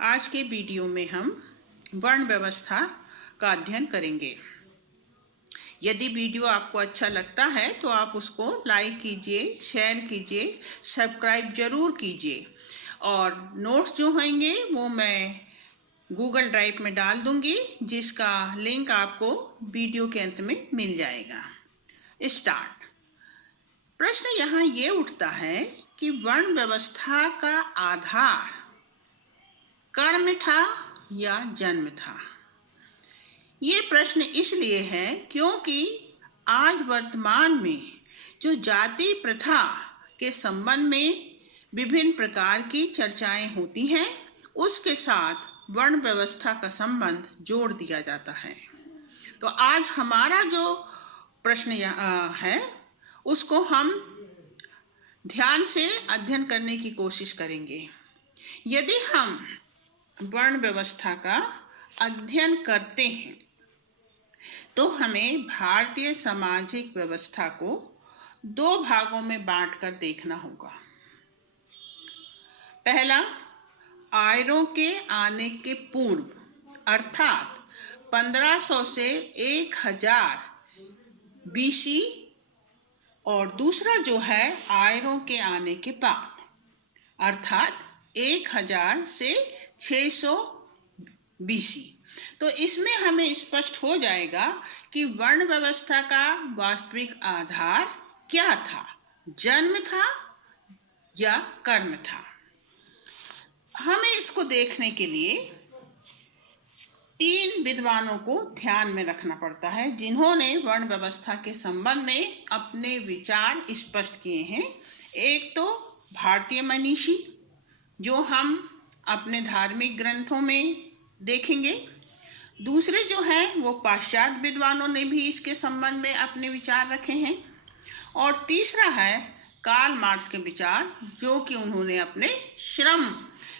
आज के वीडियो में हम वर्ण व्यवस्था का अध्ययन करेंगे। यदि वीडियो आपको अच्छा लगता है तो आप उसको लाइक कीजिए, शेयर कीजिए, सब्सक्राइब जरूर कीजिए और नोट्स जो होंगे वो मैं गूगल ड्राइव में डाल दूंगी, जिसका लिंक आपको वीडियो के अंत में मिल जाएगा। स्टार्ट। प्रश्न यहाँ ये उठता है कि वर्ण व्यवस्था का आधार कर्म था या जन्म था। ये प्रश्न इसलिए है क्योंकि आज वर्तमान में जो जाति प्रथा के संबंध में विभिन्न प्रकार की चर्चाएं होती हैं, उसके साथ वर्ण व्यवस्था का संबंध जोड़ दिया जाता है। तो आज हमारा जो प्रश्न है उसको हम ध्यान से अध्ययन करने की कोशिश करेंगे। यदि हम वर्ण व्यवस्था का अध्ययन करते हैं तो हमें भारतीय सामाजिक व्यवस्था को दो भागों में बांटकर देखना होगा। पहला, आर्यों के आने के पूर्व अर्थात 1500 से 1000 बीसी, और दूसरा जो है आर्यों के आने के बाद अर्थात 1000 से 600 बीसी। तो इसमें हमें स्पष्ट हो जाएगा कि वर्ण व्यवस्था का वास्तविक आधार क्या था, जन्म था या कर्म था। हमें इसको देखने के लिए 3 विद्वानों को ध्यान में रखना पड़ता है, जिन्होंने वर्ण व्यवस्था के संबंध में अपने विचार स्पष्ट किए हैं। एक तो भारतीय मनीषी, जो हम अपने धार्मिक ग्रंथों में देखेंगे। दूसरे जो हैं वो पाश्चात्य विद्वानों ने भी इसके संबंध में अपने विचार रखे हैं। और तीसरा है कार्ल मार्क्स के विचार, जो कि उन्होंने अपने श्रम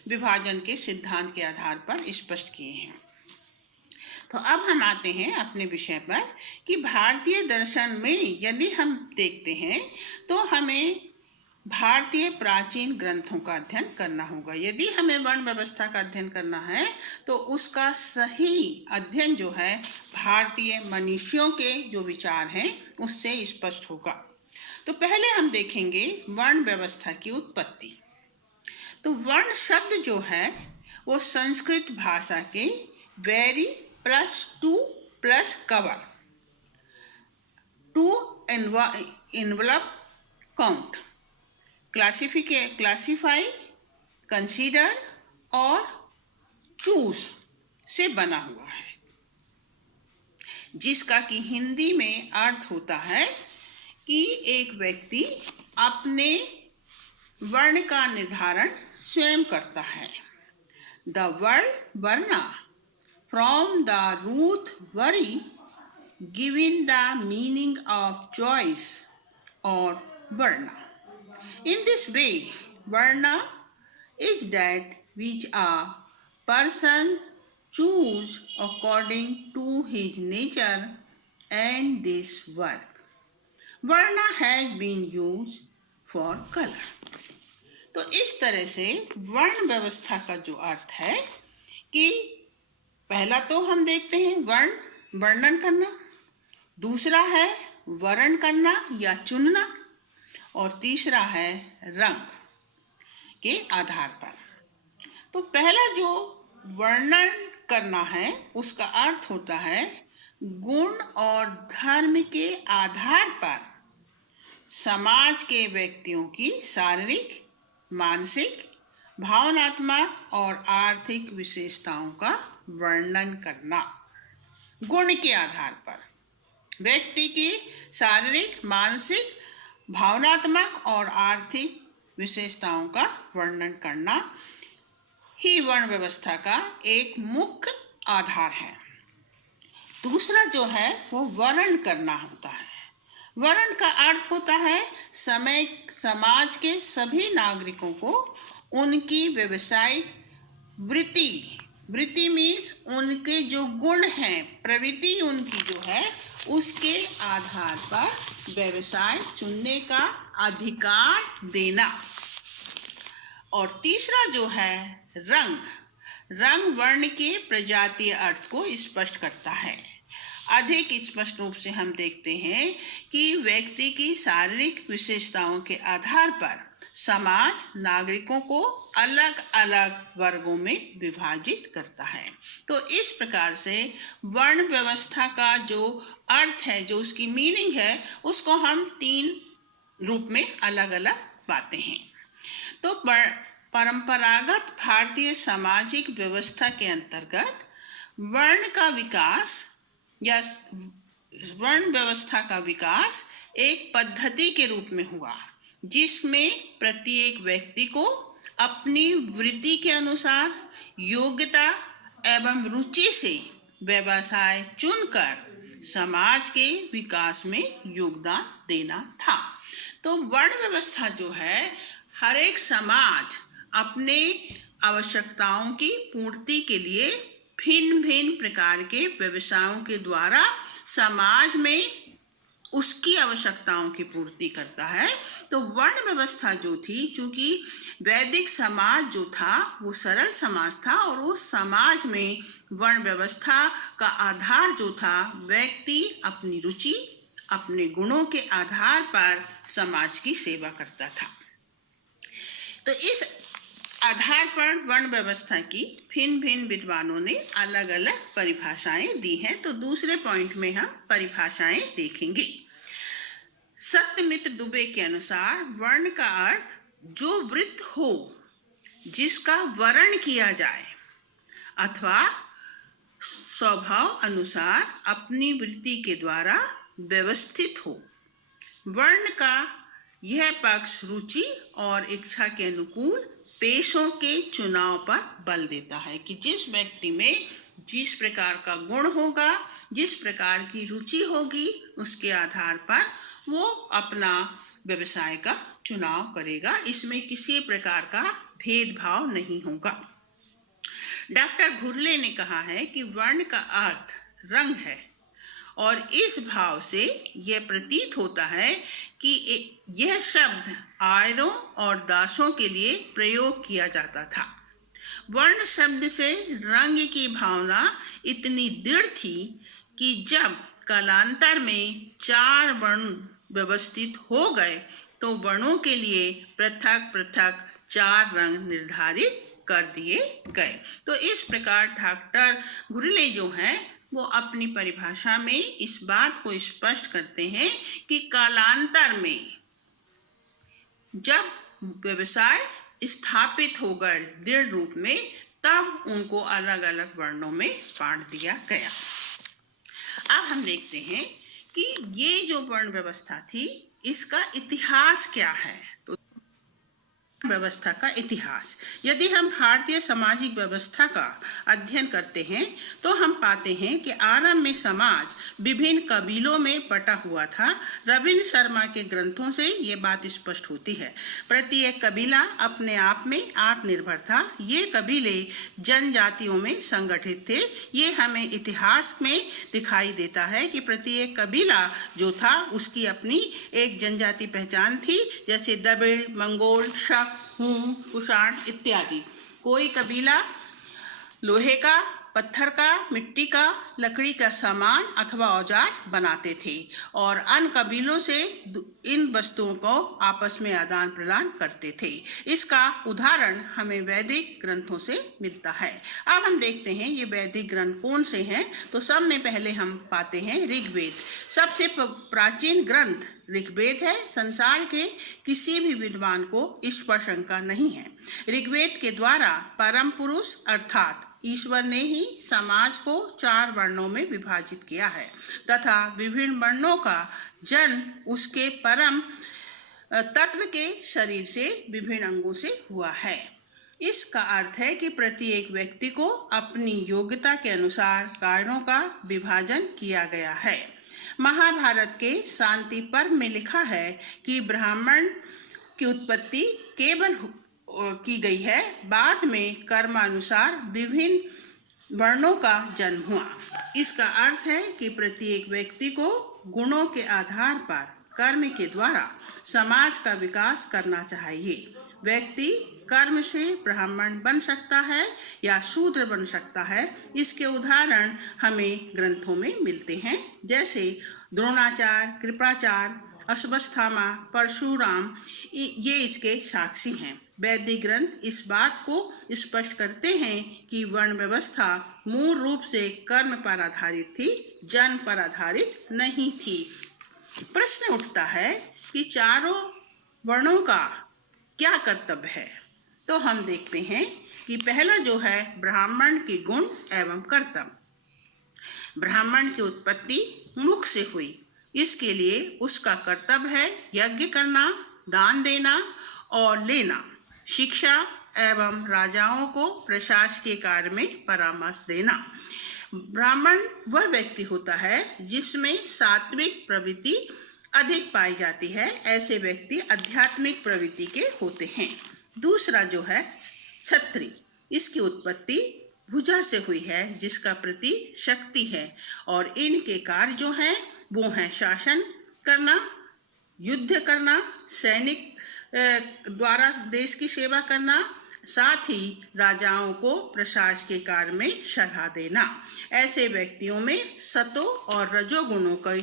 विभाजन के सिद्धांत के आधार पर स्पष्ट किए हैं। तो अब हम आते हैं अपने विषय पर कि भारतीय दर्शन में यदि हम देखते हैं तो हमें भारतीय प्राचीन ग्रंथों का अध्ययन करना होगा। यदि हमें वर्ण व्यवस्था का अध्ययन करना है तो उसका सही अध्ययन जो है भारतीय मनीषियों के जो विचार हैं उससे स्पष्ट होगा। तो पहले हम देखेंगे वर्ण व्यवस्था की उत्पत्ति। तो वर्ण शब्द जो है वो संस्कृत भाषा के वेरी +2 + cover, to envelop, count, classify, consider और चूज से बना हुआ है, जिसका कि हिंदी में अर्थ होता है कि एक व्यक्ति अपने वर्ण का निर्धारण स्वयं करता है। The word varna from the root vri giving the meaning of choice और varna. In this way, varna is that which a person choose according to his nature and this work. Varna has been used for color. तो इस तरह से वर्ण व्यवस्था का जो अर्थ है कि पहला तो हम देखते हैं वर्ण वर्णन करना, दूसरा है वर्ण करना या चुनना, और तीसरा है रंग के आधार पर। तो पहला जो वर्णन करना है उसका अर्थ होता है गुण और धर्म के आधार पर समाज के व्यक्तियों की शारीरिक, मानसिक, भावनात्मक और आर्थिक विशेषताओं का वर्णन करना। गुण के आधार पर व्यक्ति की शारीरिक, मानसिक, भावनात्मक और आर्थिक विशेषताओं का वर्णन करना ही वर्ण व्यवस्था का एक मुख्य आधार है। दूसरा जो है वो वर्ण करना होता है। वर्ण का अर्थ होता है समाज के सभी नागरिकों को उनकी व्यवसायिक वृत्ति मीन्स उनके जो गुण हैं, प्रवृत्ति उनकी जो है उसके आधार पर व्यवसाय चुनने का अधिकार देना। और तीसरा जो है रंग, रंग वर्ण के प्रजातीय अर्थ को स्पष्ट करता है। अधिक स्पष्ट रूप से हम देखते हैं कि व्यक्ति की शारीरिक विशेषताओं के आधार पर समाज नागरिकों को अलग अलग वर्गों में विभाजित करता है। तो इस प्रकार से वर्ण व्यवस्था का जो अर्थ है, जो उसकी मीनिंग है, उसको हम 3 रूप में अलग अलग पाते हैं। तो परंपरागत भारतीय सामाजिक व्यवस्था के अंतर्गत वर्ण का विकास या वर्ण व्यवस्था का विकास एक पद्धति के रूप में हुआ, जिसमें प्रत्येक व्यक्ति को अपनी वृत्ति के अनुसार योग्यता एवं रुचि से व्यवसाय चुनकर समाज के विकास में योगदान देना था। तो वर्ण व्यवस्था जो है, हर एक समाज अपने आवश्यकताओं की पूर्ति के लिए भिन्न भिन्न प्रकार के व्यवसायों के द्वारा समाज में उसकी आवश्यकताओं की पूर्ति करता है। तो वर्ण व्यवस्था जो थी, चूंकि वैदिक समाज जो था वो सरल समाज था, और उस समाज में वर्ण व्यवस्था का आधार जो था, व्यक्ति अपनी रुचि, अपने गुणों के आधार पर समाज की सेवा करता था। तो इस आधार पर वर्ण व्यवस्था की भिन्न भिन्न विद्वानों ने अलग अलग परिभाषाएं दी हैं। तो दूसरे पॉइंट में हम परिभाषाएं देखेंगे। सत्यमित्र दुबे के अनुसार वर्ण का अर्थ जो वृत्त हो, जिसका वर्ण किया जाए अथवा स्वभाव अनुसार अपनी वृत्ति के द्वारा व्यवस्थित हो। वर्ण का यह पक्ष रुचि और इच्छा के अनुकूल पेशों के चुनाव पर बल देता है कि जिस व्यक्ति में जिस प्रकार का गुण होगा, जिस प्रकार की रुचि होगी, उसके आधार पर वो अपना व्यवसाय का चुनाव करेगा। इसमें किसी प्रकार का भेदभाव नहीं होगा। डॉक्टर घुर्ले ने कहा है कि वर्ण का अर्थ रंग है, और इस भाव से यह प्रतीत होता है कि यह शब्द आयरों और दासों के लिए प्रयोग किया जाता था। वर्ण शब्द से रंग की भावना इतनी दृढ़ थी कि जब कालांतर में 4 वर्ण व्यवस्थित हो गए तो वर्णों के लिए पृथक पृथक 4 रंग निर्धारित कर दिए गए। तो इस प्रकार डॉक्टर घुर्ले जो हैं वो अपनी परिभाषा में इस बात को स्पष्ट करते हैं कि कालांतर में जब व्यवसाय स्थापित हो गए दृढ़ रूप में, तब उनको अलग अलग वर्णों में बांट दिया गया। अब हम देखते हैं कि ये जो वर्ण व्यवस्था थी, इसका इतिहास क्या है। तो व्यवस्था का इतिहास, यदि हम भारतीय सामाजिक व्यवस्था का अध्ययन करते हैं तो हम पाते हैं कि आरंभ में समाज विभिन्न कबीलों में बटा हुआ था। रविंद्र शर्मा के ग्रंथों से ये बात स्पष्ट होती है। प्रत्येक कबीला अपने आप में आत्मनिर्भर था। ये कबीले जनजातियों में संगठित थे। ये हमें इतिहास में दिखाई देता है कि प्रत्येक कबीला जो था उसकी अपनी एक जनजाति पहचान थी, जैसे द्रविड़, मंगोल, शक, हूं, कुषाण इत्यादि। कोई कबीला लोहे का, पत्थर का, मिट्टी का, लकड़ी का सामान अथवा औजार बनाते थे और अन्य कबीलों से इन वस्तुओं को आपस में आदान प्रदान करते थे। इसका उदाहरण हमें वैदिक ग्रंथों से मिलता है। अब हम देखते हैं ये वैदिक ग्रंथ कौन से हैं। तो सब में पहले हम पाते हैं ऋग्वेद। सबसे प्राचीन ग्रंथ ऋग्वेद है। संसार के किसी भी विद्वान को इस पर शंका नहीं है। ऋग्वेद के द्वारा परम पुरुष अर्थात ईश्वर ने ही समाज को 4 वर्णों में विभाजित किया है तथा विभिन्न वर्णों का जन्म उसके परम तत्व के शरीर से विभिन्न अंगों से हुआ है। इसका अर्थ है कि प्रत्येक व्यक्ति को अपनी योग्यता के अनुसार कार्यों का विभाजन किया गया है। महाभारत के शांति पर्व में लिखा है कि ब्राह्मण की उत्पत्ति केवल की गई है, बाद में कर्मानुसार विभिन्न वर्णों का जन्म हुआ। इसका अर्थ है कि प्रत्येक व्यक्ति को गुणों के आधार पर कर्म के द्वारा समाज का विकास करना चाहिए। व्यक्ति कर्म से ब्राह्मण बन सकता है या शूद्र बन सकता है, इसके उदाहरण हमें ग्रंथों में मिलते हैं, जैसे द्रोणाचार्य, कृपाचार्य, अश्वत्थामा, परशुराम, ये इसके साक्षी हैं। वैदिक ग्रंथ इस बात को स्पष्ट करते हैं कि वर्ण व्यवस्था मूल रूप से कर्म पर आधारित थी, जन्म पर आधारित नहीं थी। प्रश्न उठता है कि चारों वर्णों का क्या कर्तव्य है। तो हम देखते हैं कि पहला जो है ब्राह्मण के गुण एवं कर्तव्य। ब्राह्मण की उत्पत्ति मुख से हुई, इसके लिए उसका कर्तव्य है यज्ञ करना, दान देना और लेना, शिक्षा एवं राजाओं को प्रशासकीय कार्य में परामर्श देना। ब्राह्मण वह व्यक्ति होता है जिसमें सात्विक प्रवृत्ति अधिक पाई जाती है, ऐसे व्यक्ति आध्यात्मिक प्रवृत्ति के होते हैं। दूसरा जो है क्षत्रिय, इसकी उत्पत्ति भुजा से हुई है, जिसका प्रतीक शक्ति है, और इनके कार्य जो हैं वो हैं शासन करना, युद्ध करना, सैनिक द्वारा देश की सेवा करना, साथ ही राजाओं को प्रशासकीय कार्य में सलाह देना। ऐसे व्यक्तियों में सतो और रजोगुणों का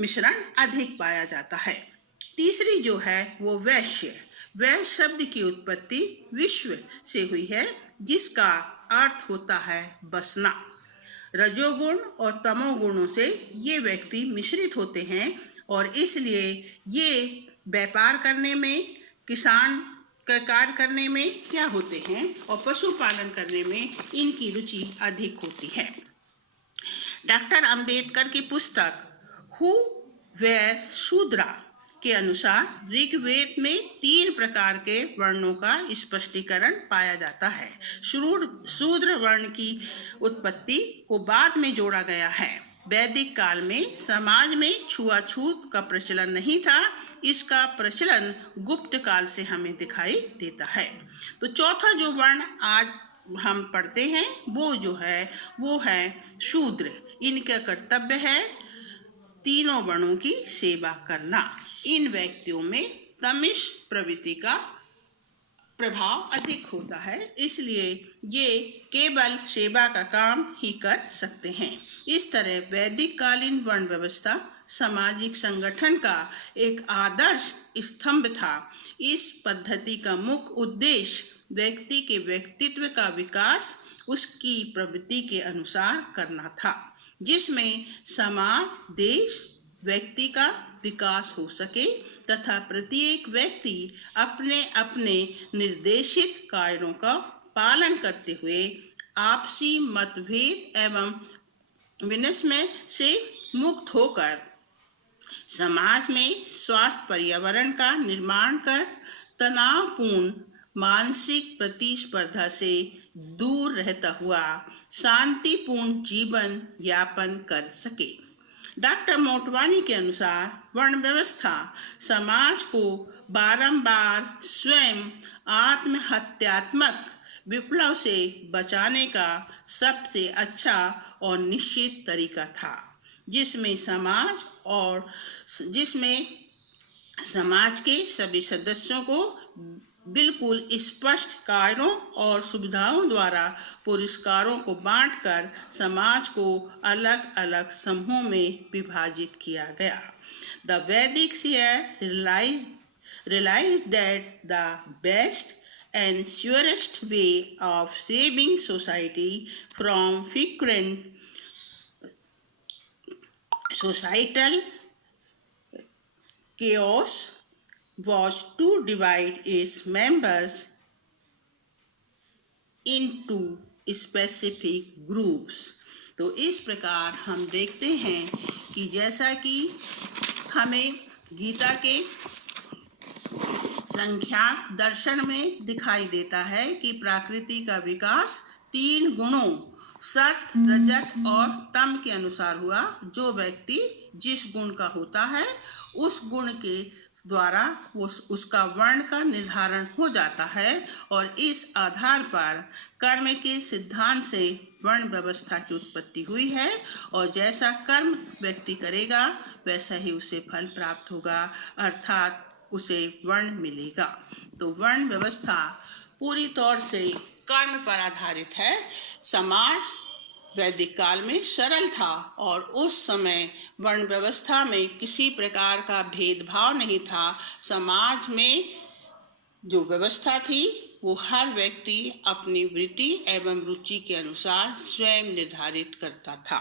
मिश्रण अधिक पाया जाता है। तीसरी जो है वो वैश्य। वैश्य शब्द की उत्पत्ति विश्व से हुई है, जिसका अर्थ होता है बसना। रजोगुण और तमोगुणों से ये व्यक्ति मिश्रित होते हैं और इसलिए ये व्यापार करने में, किसान का कार्य करने में क्या होते हैं और पशुपालन करने में इनकी रुचि अधिक होती है। डॉक्टर अंबेडकर की पुस्तक हु वेर शूद्रा के अनुसार ऋग्वेद में 3 प्रकार के वर्णों का स्पष्टीकरण पाया जाता है। शूद्र वर्ण की उत्पत्ति को बाद में जोड़ा गया है। वैदिक काल में समाज में छुआछूत का प्रचलन नहीं था, इसका प्रचलन गुप्त काल से हमें दिखाई देता है। तो चौथा जो वर्ण आज हम पढ़ते हैं वो है शूद्र। इनका कर्तव्य है तीनों वर्णों की सेवा करना। इन व्यक्तियों में तमिश प्रवृत्ति का प्रभाव अधिक होता है, इसलिए ये केवल सेवा का काम ही कर सकते हैं। इस तरह वैदिक कालीन वर्ण व्यवस्था सामाजिक संगठन का एक आदर्श स्तंभ था। इस पद्धति का मुख्य उद्देश्य व्यक्ति के व्यक्तित्व का विकास उसकी प्रवृत्ति के अनुसार करना था, जिसमें समाज, देश, व्यक्ति का विकास हो सके तथा प्रत्येक व्यक्ति अपने अपने निर्देशित कार्यों का पालन करते हुए आपसी मतभेद एवं विनिमय से मुक्त होकर समाज में स्वस्थ पर्यावरण का निर्माण कर तनावपूर्ण मानसिक प्रतिस्पर्धा से दूर रहता हुआ शांतिपूर्ण जीवन यापन कर सके। डॉक्टर मोटवानी के अनुसार वर्ण व्यवस्था समाज को बारंबार स्वयं आत्महत्यात्मक विप्लव से बचाने का सबसे अच्छा और निश्चित तरीका था, जिसमें समाज के सभी सदस्यों को बिल्कुल स्पष्ट कार्यों और सुविधाओं द्वारा पुरस्कारों को बांटकर समाज को अलग अलग समूहों में विभाजित किया गया। The Vedic seer realized that the best and surest way of saving society from frequent societal chaos was to divide its members into specific groups। तो इस प्रकार हम देखते हैं कि जैसा कि हमें गीता के संख्या दर्शन में दिखाई देता है कि प्रकृति का विकास 3 गुणों सत, रजत और तम के अनुसार हुआ। जो व्यक्ति जिस गुण का होता है उस गुण के द्वारा उसका वर्ण का निर्धारण हो जाता है और इस आधार पर कर्म के सिद्धांत से वर्ण व्यवस्था की उत्पत्ति हुई है और जैसा कर्म व्यक्ति करेगा वैसा ही उसे फल प्राप्त होगा। अर्थात उसे वर्ण मिलेगा। तो वर्ण व्यवस्था पूरी तौर से कर्म पर आधारित है। समाज वैदिक काल में सरल था और उस समय वर्ण व्यवस्था में किसी प्रकार का भेदभाव नहीं था। समाज में जो व्यवस्था थी वो हर व्यक्ति अपनी वृत्ति एवं रुचि के अनुसार स्वयं निर्धारित करता था।